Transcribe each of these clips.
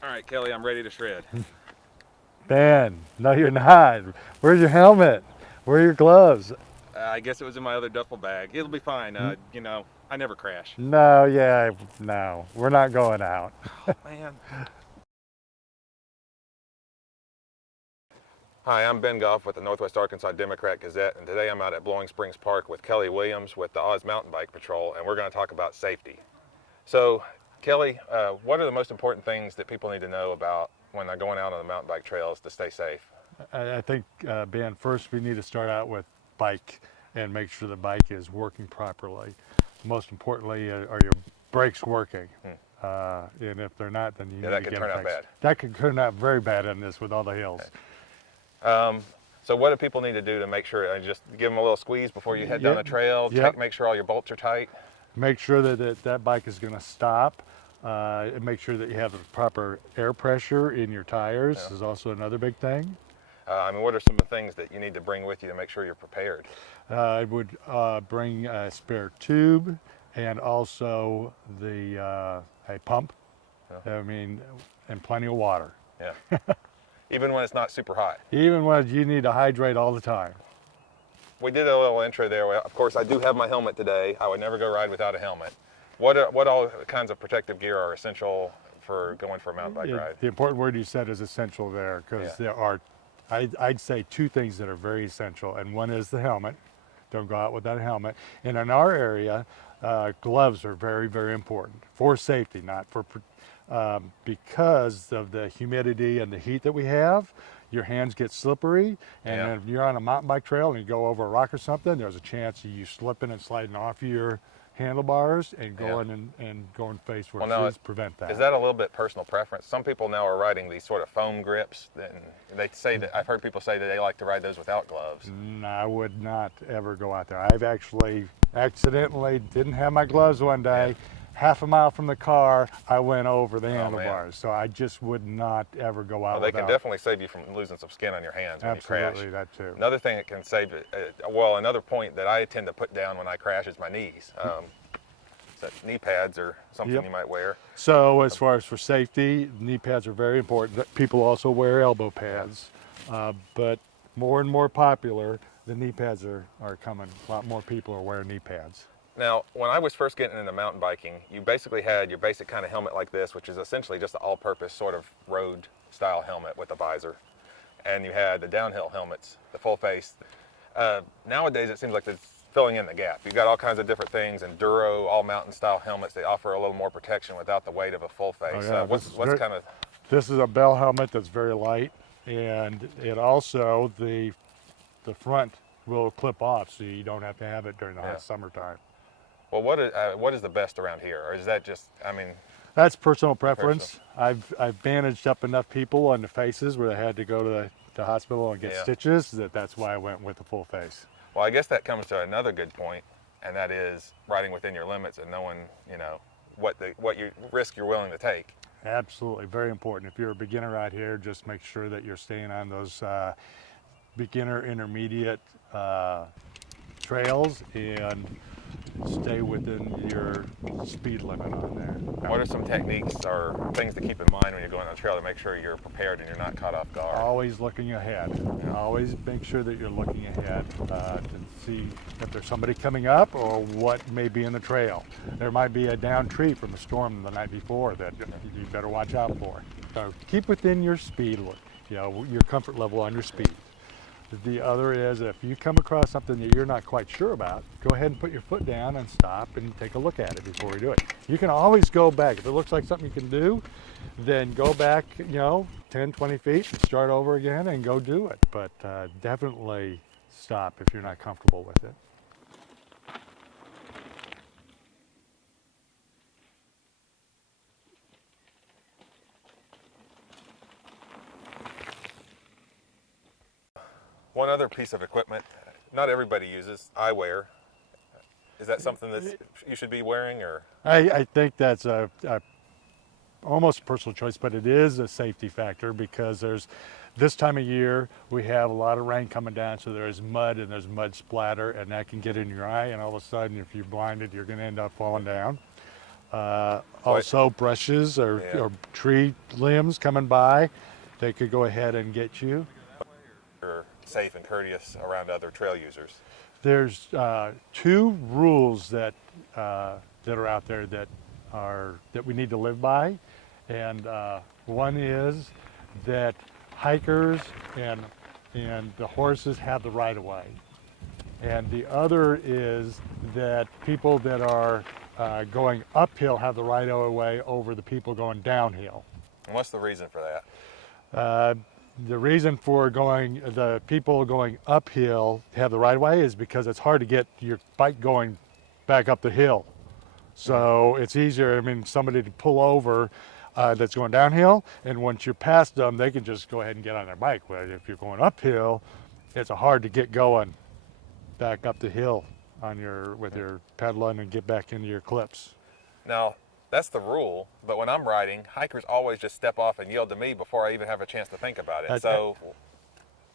All right, Kelly, I'm ready to shred. Ben, no you're not. Where's your helmet? Where are your gloves? I guess it was in my other duffel bag. It'll be fine. You know, I never crash. No, yeah, no. We're not going out. Man. Hi, I'm Ben Goff with the Northwest Arkansas Democrat-Gazette, and today I'm out at Blowing Springs Park with Kelly Williams with the Oz Mountain Bike Patrol, and we're going to talk about safety. So, Kelly, what are the most important things that people need to know about when they're going out on the mountain bike trails to stay safe? I think, Ben, first we need to start out with bike and make sure the bike is working properly. Most importantly, are your brakes working? And if they're not, then you need to get them fixed. That could turn out bad. That could turn out very bad in this with all the hills. Okay. So what do people need to do to make sure, just give them a little squeeze before you head down the trail, make sure all your bolts are tight? Make sure that bike is going to stop. And make sure that you have the proper air pressure in your tires is also another big thing. I mean, what are some of the things that you need to bring with you to make sure you're prepared? I would bring a spare tube and also a pump. I mean, and plenty of water. Yeah. Even when it's not super hot. Even when you need to hydrate all the time. We did a little intro there. Of course, I do have my helmet today. I would never go ride without a helmet. What all kinds of protective gear are essential for going for a mountain bike ride? The important word you said is essential there, because there are, I'd say, two things that are very essential, and one is the helmet. Don't go out without a helmet. And in our area, gloves are very, very important for safety, not for, because of the humidity and the heat that we have. Your hands get slippery, and if you're on a mountain bike trail and you go over a rock or something, there's a chance of you slipping and sliding off your handlebars and going face first. Please prevent that. Is that a little bit personal preference? Some people now are riding these sort of foam grips, and they say that, I've heard people say that they like to ride those without gloves. I would not ever go out there. I've actually accidentally didn't have my gloves one day. Half a mile from the car, I went over the handlebars. So I just would not ever go out. Well, they can definitely save you from losing some skin on your hands when you crash. Absolutely, that too. Another thing that can save, another point that I tend to put down when I crash is my knees. So knee pads or something you might wear. So as far as for safety, knee pads are very important. People also wear elbow pads, but more and more popular, the knee pads are coming. A lot more people are wearing knee pads. Now, when I was first getting into mountain biking, you basically had your basic kind of helmet like this, which is essentially just an all-purpose sort of road-style helmet with a visor. And you had the downhill helmets, the full face. Nowadays, it seems like it's filling in the gap. You've got all kinds of different things, enduro, all-mountain-style helmets. They offer a little more protection without the weight of a full face. This is a Bell helmet that's very light, and it also, the front will clip off, so you don't have to have it during the hot summertime. Well, what is the best around here, or is that just, I mean? That's personal preference. I've bandaged up enough people on the faces where they had to go to the hospital and get stitches that's why I went with the full face. Well, I guess that comes to another good point, and that is riding within your limits and knowing, what risk you're willing to take. Absolutely, very important. If you're a beginner out here, just make sure that you're staying on those beginner intermediate trails and stay within your speed limit on there. What are some techniques or things to keep in mind when you're going on a trail to make sure you're prepared and you're not caught off guard? Always looking ahead. Always make sure that you're looking ahead to see if there's somebody coming up or what may be in the trail. There might be a downed tree from a storm the night before that you better watch out for. So keep within your speed, your comfort level on your speed. The other is, if you come across something that you're not quite sure about, go ahead and put your foot down and stop and take a look at it before you do it. You can always go back. If it looks like something you can do, then go back, 10, 20 feet and start over again and go do it. But definitely stop if you're not comfortable with it. One other piece of equipment not everybody uses, eyewear. Is that something that you should be wearing, or? I think that's almost personal choice, but it is a safety factor because there's this time of year we have a lot of rain coming down, so there's mud and there's mud splatter, and that can get in your eye, and all of a sudden, if you're blinded, you're going to end up falling down. Also, brushes or tree limbs coming by, they could go ahead and get you. You're safe and courteous around other trail users. There's two rules that are out there that we need to live by, and one is that hikers and the horses have the right of way, and the other is that people that are going uphill have the right of way over the people going downhill. And what's the reason for that? The reason for the people going uphill have the right of way is because it's hard to get your bike going back up the hill. So it's easier, somebody to pull over that's going downhill, and once you're past them, they can just go ahead and get on their bike. But if you're going uphill, it's hard to get going back up the hill with your pedaling and get back into your clips. Now, that's the rule, but when I'm riding, hikers always just step off and yield to me before I even have a chance to think about it.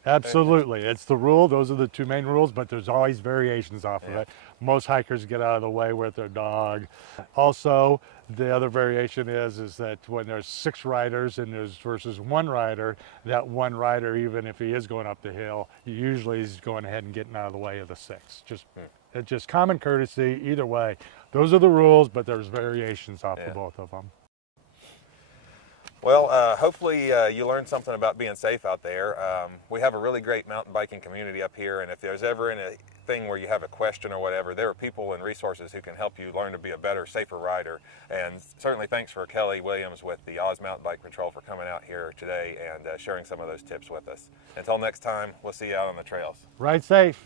Absolutely, it's the rule. Those are the two main rules, but there's always variations off of it. Most hikers get out of the way with their dog. Also, the other variation is that when there's 6 riders and there's versus 1 rider, that 1 rider, even if he is going up the hill, usually is going ahead and getting out of the way of the 6. It's just common courtesy either way. Those are the rules, but there's variations off of both of them. Well, hopefully you learned something about being safe out there. We have a really great mountain biking community up here, and if there's ever anything where you have a question or whatever, there are people and resources who can help you learn to be a better, safer rider. And certainly thanks for Kelly Williams with the Oz Mountain Bike Patrol for coming out here today and sharing some of those tips with us. Until next time, we'll see you out on the trails. Ride safe.